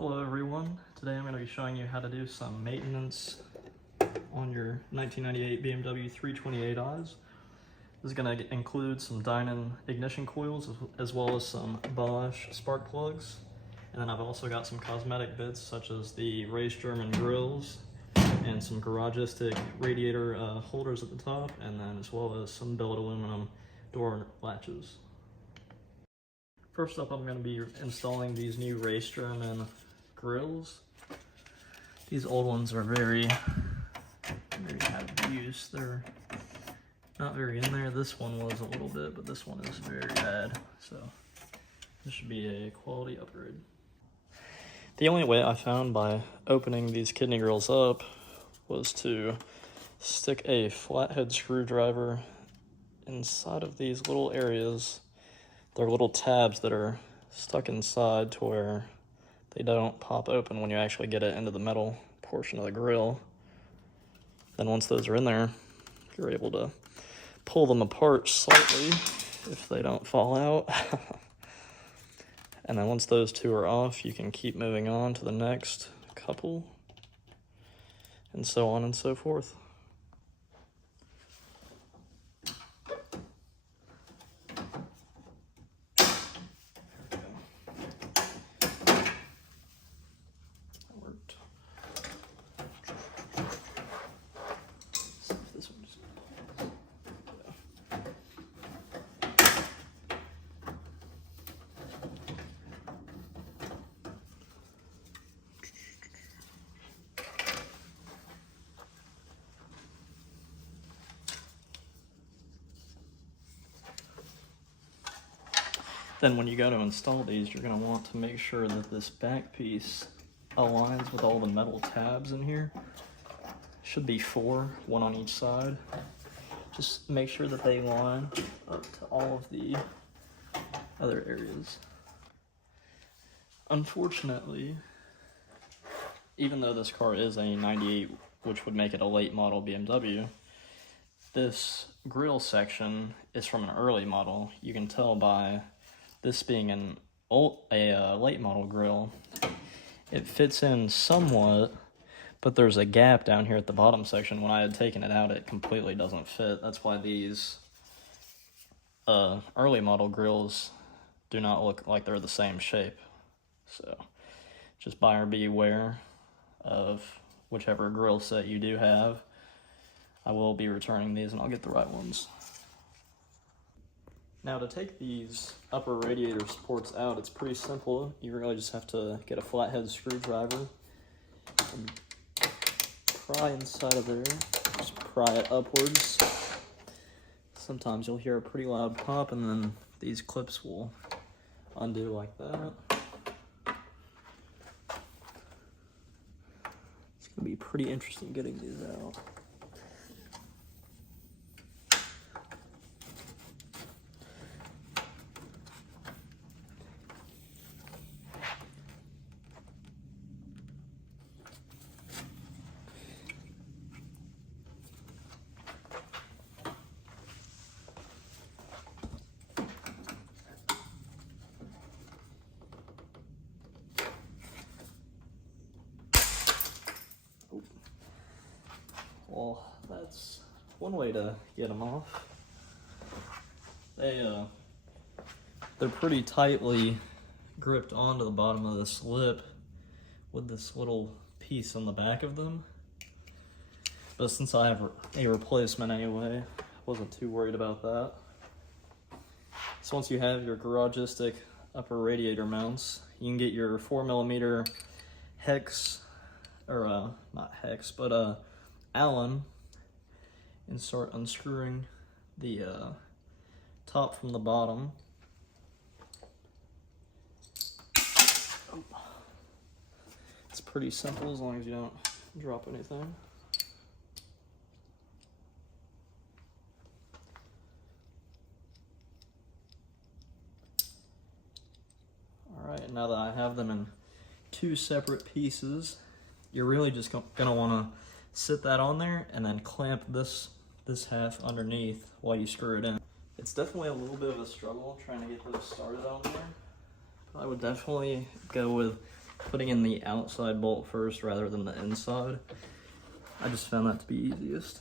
Hello everyone, today I'm going to be showing you how to do some maintenance on your 1998 BMW 328i's. This is going to include some Dinan ignition coils as well as some Bosch spark plugs. And then I've also got some cosmetic bits such as the raised German grills and some garagistic radiator holders at the top, and then as well as some billet aluminum door latches. First up, I'm going to be installing these new raised German grills. These old ones are very out of use. They're not very in there. This one was a little bit, but this one is very bad. So this should be a quality upgrade. The only way I found by opening these kidney grills up was to stick a flathead screwdriver inside of these little areas. They're little tabs that are stuck inside to where they don't pop open when you actually get it into the metal portion of the grill. Then once those are in there, you're able to pull them apart slightly if they don't fall out. And then once those two are off, you can keep moving on to the next couple, and so on and so forth. Then when you go to install these, you're going to want to make sure that this back piece aligns with all the metal tabs in here. Should be 4, one on each side. Just make sure that they line up to all of the other areas. Unfortunately, even though this car is a 98, which would make it a late model BMW, this grill section is from an early model. You can tell by this being a late model grill, it fits in somewhat, but there's a gap down here at the bottom section. When I had taken it out, it completely doesn't fit. That's why these early model grills do not look like they're the same shape. So just buyer beware of whichever grill set you do have. I will be returning these and I'll get the right ones. Now to take these upper radiator supports out, it's pretty simple. You really just have to get a flathead screwdriver and pry inside of there. Just pry it upwards. Sometimes you'll hear a pretty loud pop and then these clips will undo like that. It's gonna be pretty interesting getting these out. Well, that's one way to get them off. They're pretty tightly gripped onto the bottom of this lip with this little piece on the back of them. But since I have a replacement anyway, I wasn't too worried about that. So once you have your garagistic upper radiator mounts, you can get your 4mm hex, or not hex, but Allen, and start unscrewing the top from the bottom. It's pretty simple as long as you don't drop anything. Alright, now that I have them in 2 separate pieces, you're really just gonna want to sit that on there and then clamp this half underneath while you screw it in. It's definitely a little bit of a struggle trying to get those started on there. I would definitely go with putting in the outside bolt first rather than the inside. I just found that to be easiest.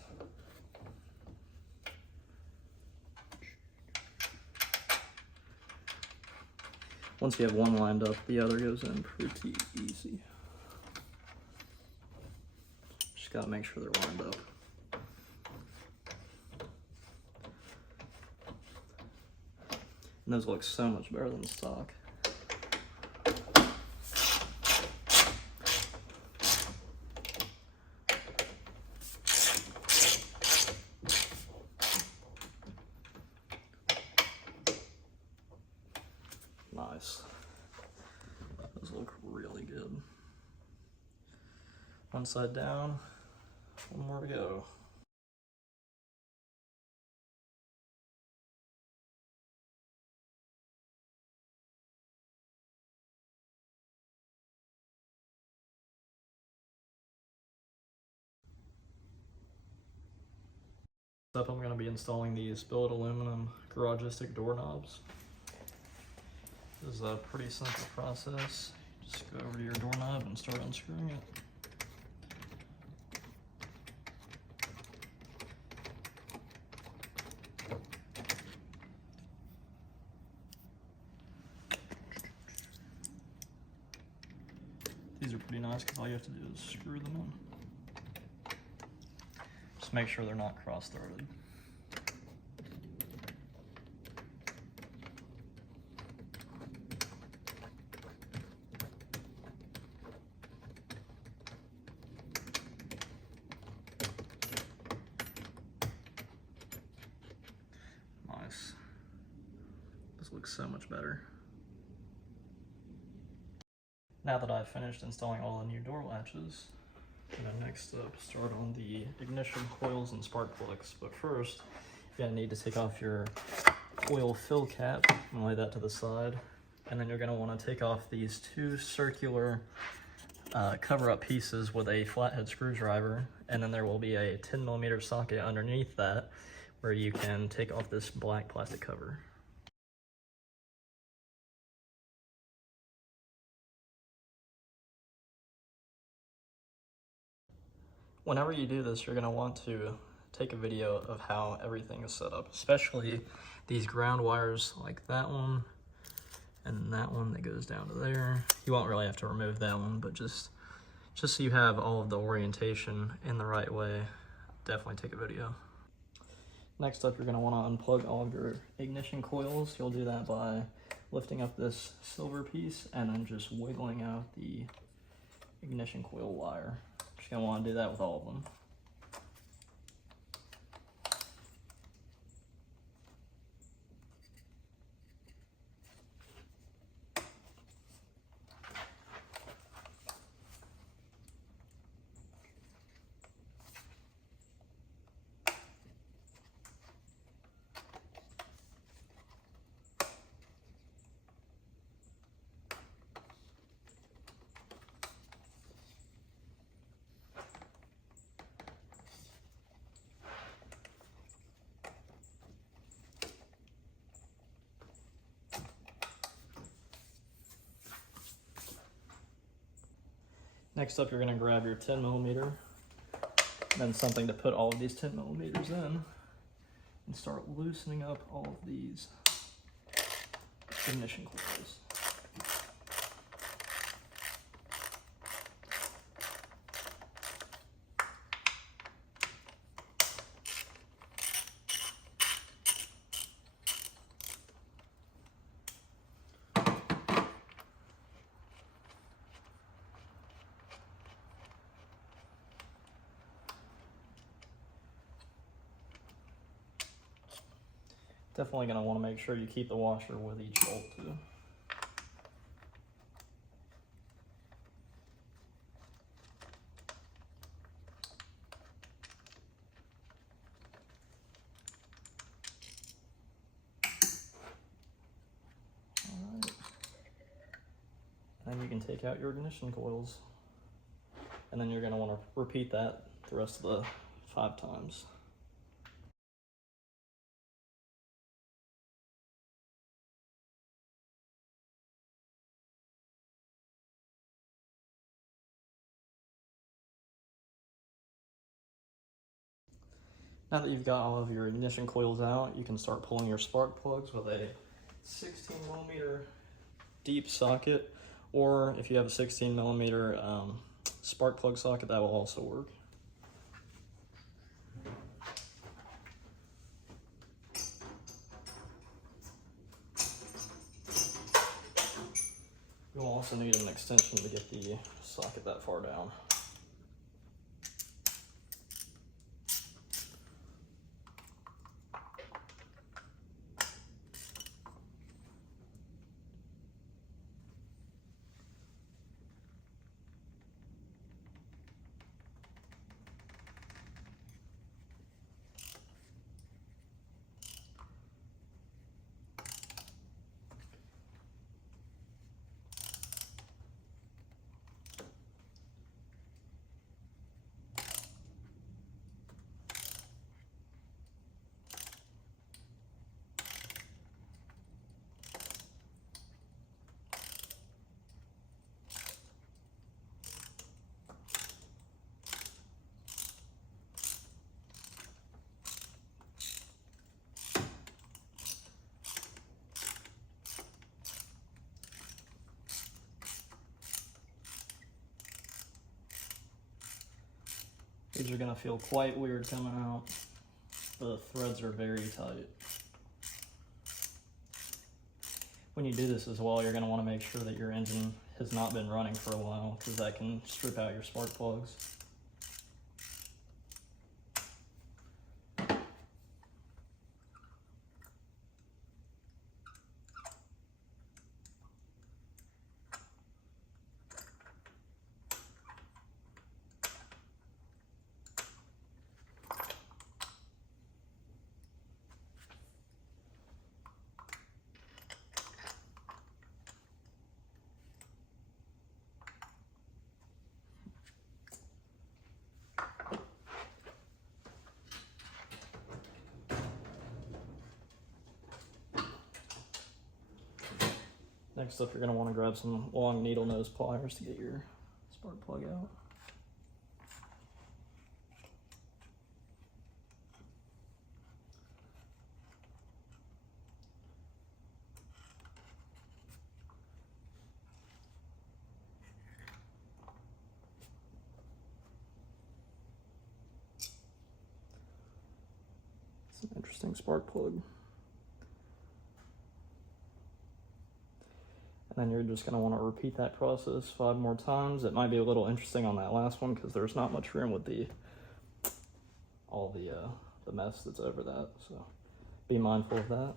Once you have one lined up, the other goes in pretty easy. Just gotta make sure they're lined up. And those look so much better than stock. Nice. Those look really good. One side down, one more to go. Up, I'm going to be installing these billet aluminum garagistic doorknobs. This is a pretty simple process. Just go over to your doorknob and start unscrewing it. These are pretty nice because all you have to do is screw them in. Just make sure they're not cross-threaded. Nice. This looks so much better. Now that I've finished installing all the new door latches, next up, start on the ignition coils and spark plugs. But first, you're gonna need to take off your coil fill cap and lay that to the side. And then you're gonna wanna take off these two circular cover-up pieces with a flathead screwdriver. And then there will be a 10mm socket underneath that where you can take off this black plastic cover. Whenever you do this, you're going to want to take a video of how everything is set up, especially these ground wires like that one and that one that goes down to there. You won't really have to remove that one, but just so you have all of the orientation in the right way, definitely take a video. Next up, you're going to want to unplug all of your ignition coils. You'll do that by lifting up this silver piece and then just wiggling out the ignition coil wire. You're going to want to do that with all of them. Next up, you're going to grab your 10mm, then something to put all of these 10mm in, and start loosening up all of these ignition coils. Definitely going to want to make sure you keep the washer with each bolt too. Alright. Then you can take out your ignition coils. And then you're going to want to repeat that the rest of the 5 times. Now that you've got all of your ignition coils out, you can start pulling your spark plugs with a 16mm deep socket, or if you have a 16mm spark plug socket, that will also work. You'll also need an extension to get the socket that far down. These are gonna feel quite weird coming out. The threads are very tight. When you do this as well, you're gonna wanna make sure that your engine has not been running for a while, because that can strip out your spark plugs. Next up, you're going to want to grab some long needle nose pliers to get your spark plug out. It's an interesting spark plug. And then you're just going to want to repeat that process 5 more times. It might be a little interesting on that last one because there's not much room with all the mess that's over that. So be mindful of that.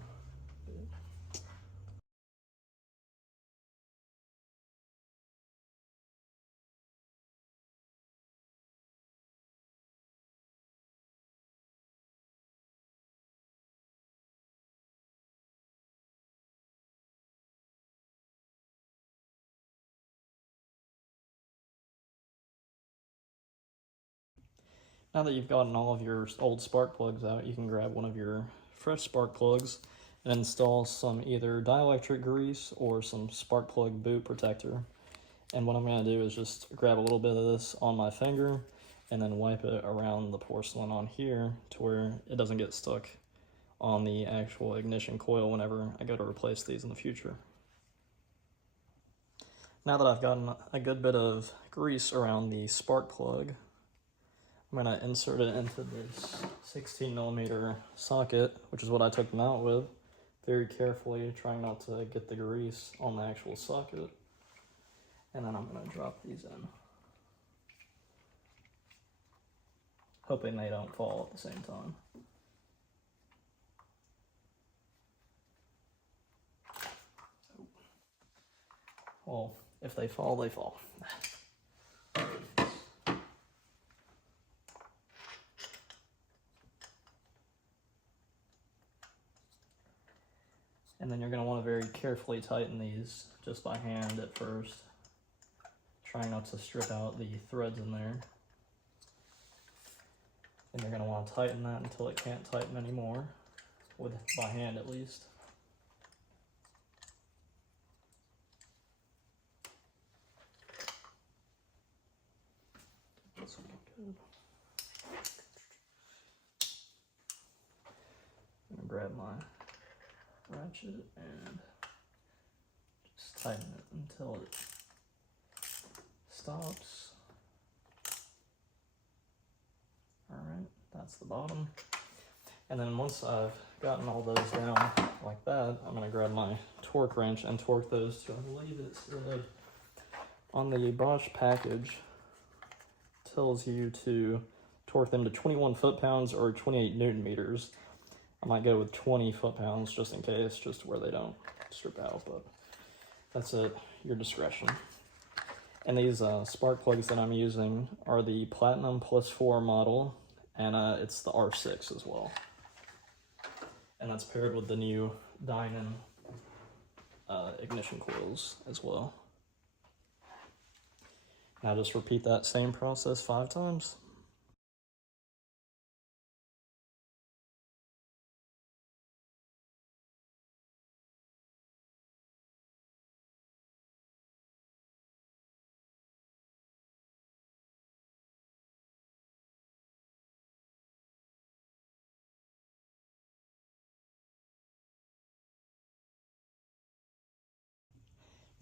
Now that you've gotten all of your old spark plugs out, you can grab one of your fresh spark plugs and install some either dielectric grease or some spark plug boot protector. And what I'm going to do is just grab a little bit of this on my finger and then wipe it around the porcelain on here to where it doesn't get stuck on the actual ignition coil whenever I go to replace these in the future. Now that I've gotten a good bit of grease around the spark plug, I'm going to insert it into this 16mm socket, which is what I took them out with, very carefully, trying not to get the grease on the actual socket. And then I'm going to drop these in, hoping they don't fall at the same time. Well, if they fall, they fall. And then you're going to want to very carefully tighten these just by hand at first, trying not to strip out the threads in there. And you're going to want to tighten that until it can't tighten anymore, by hand at least. That's good. grab my ratchet and just tighten it until it stops. Alright, that's the bottom. And then once I've gotten all those down like that, I'm going to grab my torque wrench and torque those to, I believe it said on the Bosch package, tells you to torque them to 21 foot-pounds or 28 newton meters. I might go with 20 foot-pounds just in case, just where they don't strip out, but that's at your discretion. And these spark plugs that I'm using are the Platinum +4 model, and it's the R6 as well. And that's paired with the new Dinan ignition coils as well. Now just repeat that same process 5 times.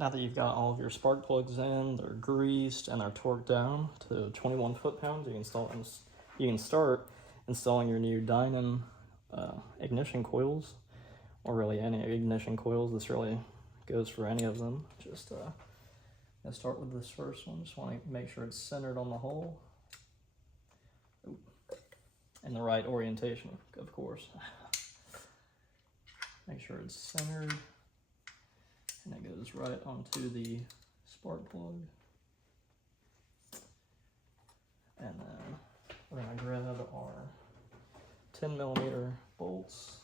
Now that you've got all of your spark plugs in, they're greased, and they're torqued down to 21 foot-pounds, you can start installing your new Dinan ignition coils, or really any ignition coils. This really goes for any of them. Just I'll start with this first one. Just want to make sure it's centered on the hole. In the right orientation, of course. Make sure it's centered. And it goes right onto the spark plug. And then we're going to grab our 10mm bolts.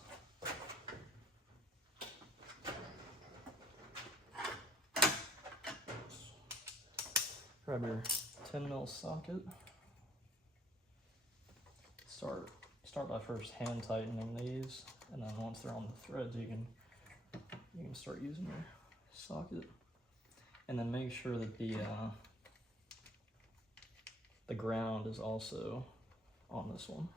Grab your 10mm socket. Start by first hand tightening these, and then once they're on the threads, you can start using your socket. And then make sure that the ground is also on this one.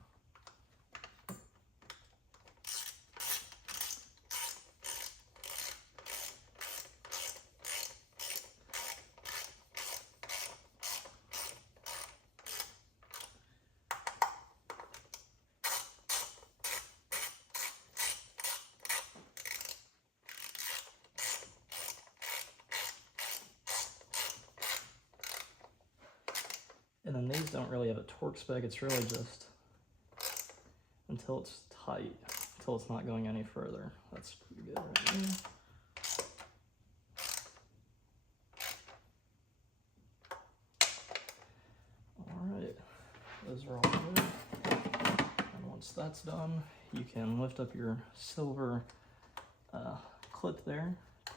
And then these don't really have a torque spec, it's really just until it's tight, until it's not going any further. That's pretty good right there. Alright, those are all good. And once that's done, you can lift up your silver clip there,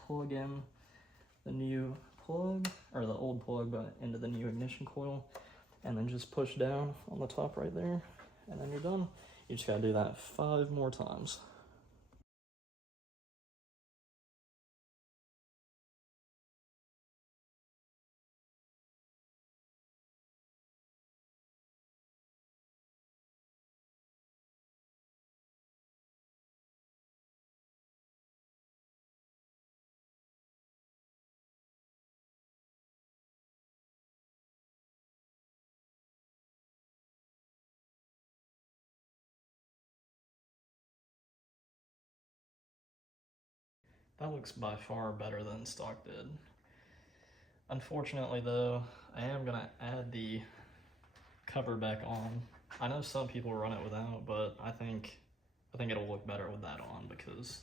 plug in the new plug, or the old plug, but into the new ignition coil, and then just push down on the top right there, and then you're done. You just gotta do that 5 more times. That looks by far better than stock did. Unfortunately though, I am gonna add the cover back on. I know some people run it without, but I think it'll look better with that on because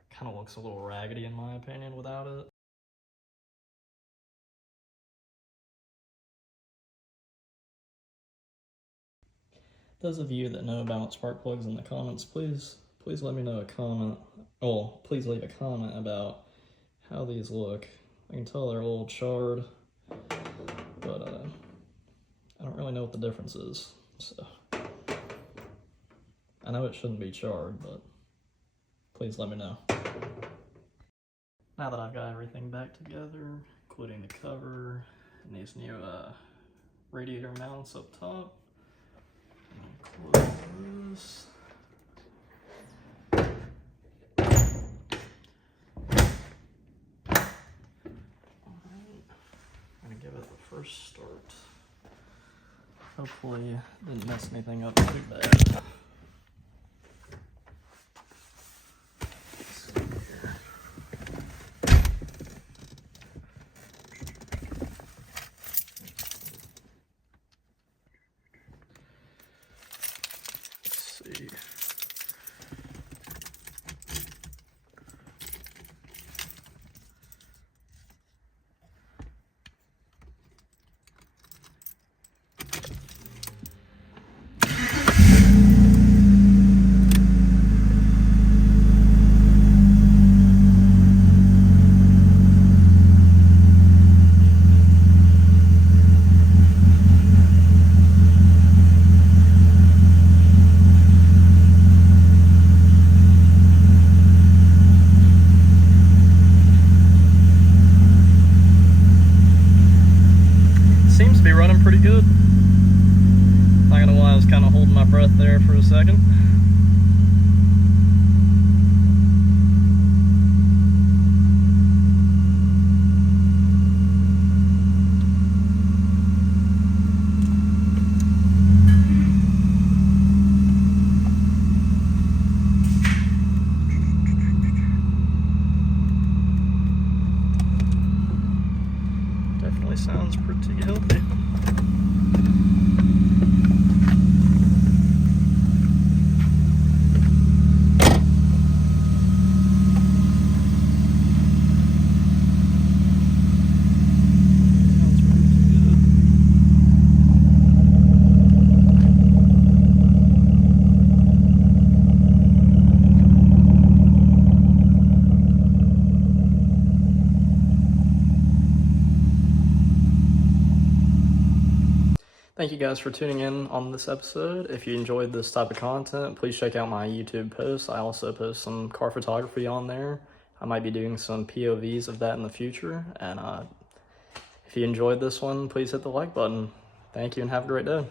it kind of looks a little raggedy in my opinion without it. Those of you that know about spark plugs in the comments, please let me know a comment. Oh, please leave a comment about how these look. I can tell they're a little charred, but I don't really know what the difference is. So I know it shouldn't be charred, but please let me know. Now that I've got everything back together, including the cover and these new radiator mounts up top, close this. first start. Hopefully didn't mess anything up too bad. Seems to be running pretty good. Not gonna lie, I was kind of holding my breath there for a second. Definitely sounds pretty healthy. Thank you guys for tuning in on this episode. If you enjoyed this type of content, please check out my YouTube posts. I also post some car photography on there. I might be doing some POVs of that in the future. And if you enjoyed this one, please hit the like button. Thank you and have a great day.